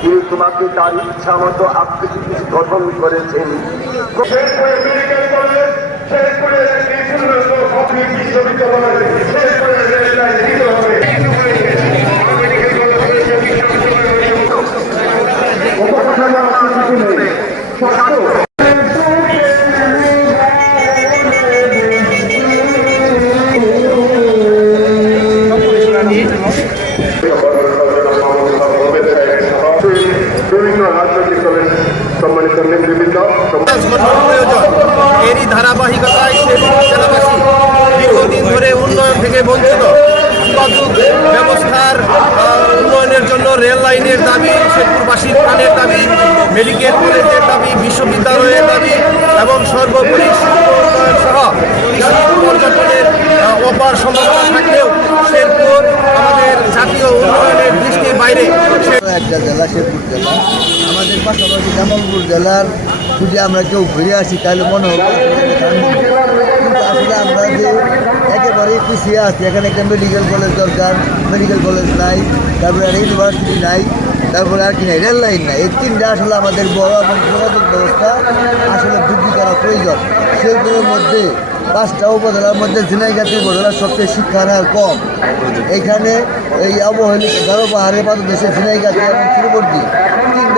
তিনি তোমাকে তার ইচ্ছা মতো আকৃতি গঠন করেছেন। শেষ প্রয়োজন এরই ধারাবাহিকতায় জেলাবাসী দীর্ঘদিন ধরে উন্নয়ন থেকে বঞ্চিত। ব্যবস্থার উন্নয়নের জন্য রেল লাইনের দাবি শেরপুরবাসীর প্রাণের দাবি মেডিকেল কলেজের দাবি বিশ্ববিদ্যালয়ের দাবি এবং সর্বোপরি সহ পর্যটনের অপার সম্ভাবনা থাকলেও শেরপুর আমাদের জাতীয় উন্নয়নের দৃষ্টির বাইরে একটা জেলা শেরপুর জেলা। পাশাপাশি জামালপুর জেলার যদি আমরা কেউ ঘুরে আসি, তাহলে মনে হবে কিন্তু আসলে আমরা যে একেবারেই পিছিয়ে আছি। এখানে একটা মেডিকেল কলেজ দরকার মেডিকেল কলেজ নাই, তারপরে আর ইউনিভার্সিটি নাই, তারপরে আর কি নাই রেল লাইন নাই। এই তিনটা আসলে আমাদের বড় এবং যোগাযোগ ব্যবস্থা আসলে বৃদ্ধি করা প্রয়োজন। শেরপুরের মধ্যে পাঁচটা উপজেলার মধ্যে ঝিনাইগাতির উপজেলার সবচেয়ে শিক্ষার হার কম। এখানে এই অবহেলিত গারো পাহাড়ের পাদদেশে ঝিনাইগাতি এবং পূর্ববর্তী তিনটে